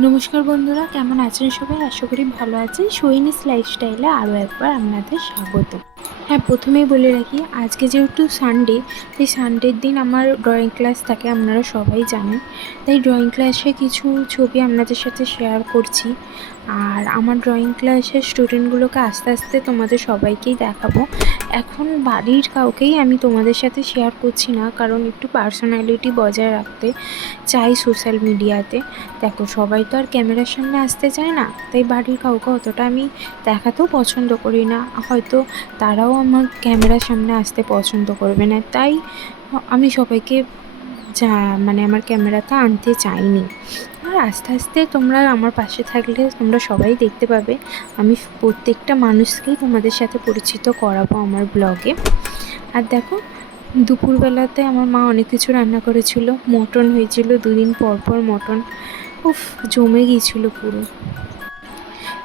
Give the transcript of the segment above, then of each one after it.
নমস্কার বন্ধুরা, কেমন আছেন সবাই? আশা করি ভালো আছেন। সোহিনীস লাইফস্টাইলে আরও একবার আপনাদের স্বাগত। হ্যাঁ, প্রথমেই বলে রাখি, আজকে যেহেতু সানডে, তাই সানডের দিন আমার ড্রয়িং ক্লাস থাকে, আপনারা সবাই জানেন। তাই ড্রয়িং ক্লাসে কিছু ছবি আপনাদের সাথে শেয়ার করছি। আর আমার ড্রয়িং ক্লাসের স্টুডেন্টগুলোকে আস্তে আস্তে তোমাদের সবাইকেই দেখাবো। এখন বাড়ির কাউকেই আমি তোমাদের সাথে শেয়ার করছি না, কারণ একটু পার্সোনালিটি বজায় রাখতে চাই সোশ্যাল মিডিয়াতে। দেখো, সবাই তো আর ক্যামেরার সামনে আসতে চায় না, তাই বাড়ির কাউকে অতটা আমি দেখাতেও পছন্দ করি না। হয়তো তারাও আমার ক্যামেরার সামনে আসতে পছন্দ করবে না, তাই আমি সবাইকে আমার ক্যামেরাতে আনতে চাইনি। আর আস্তে আস্তে তোমরা আমার পাশে থাকলে তোমরা সবাই দেখতে পাবে। আমি প্রত্যেকটা মানুষকেই তোমাদের সাথে পরিচিত করাবো আমার ব্লগে। আর দেখো, দুপুরবেলাতে আমার মা অনেক কিছু রান্না করেছিল। মটন হয়েছিল, 2 দিন পর পর মটন। উফ, জমে গিয়েছিল পুরো।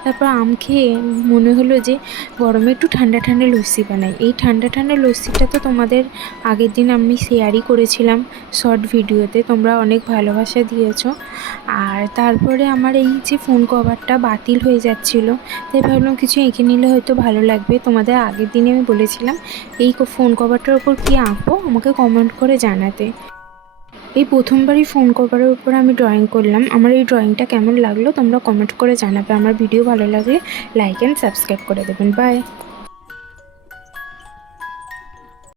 তারপর আম খেয়ে মনে হলো যে গরমে একটু ঠান্ডা ঠান্ডা লস্যি বানাই। এই ঠান্ডা ঠান্ডা লস্যিটা তো তোমাদের আগের দিন আমি শেয়ারই করেছিলাম শর্ট ভিডিওতে, তোমরা অনেক ভালোবাসা দিয়েছো। আর তারপরে আমার এই যে ফোন কভারটা বাতিল হয়ে যাচ্ছিলো, তাই ভাবলাম কিছু এঁকে নিলে হয়তো ভালো লাগবে। তোমাদের আগের দিনে আমি বলেছিলাম এই ফোন কভারটার ওপর কী আঁকবো আমাকে কমেন্ট করে জানাতে। এই প্রথমবারই ফোন কভারের উপর আমি ড্রয়িং করলাম। আমার এই ড্রয়িংটা কেমন লাগলো তোমরা কমেন্ট করে জানাবে। আমার ভিডিও ভালো লাগলে লাইক অ্যান্ড সাবস্ক্রাইব করে দেবেন। বাই।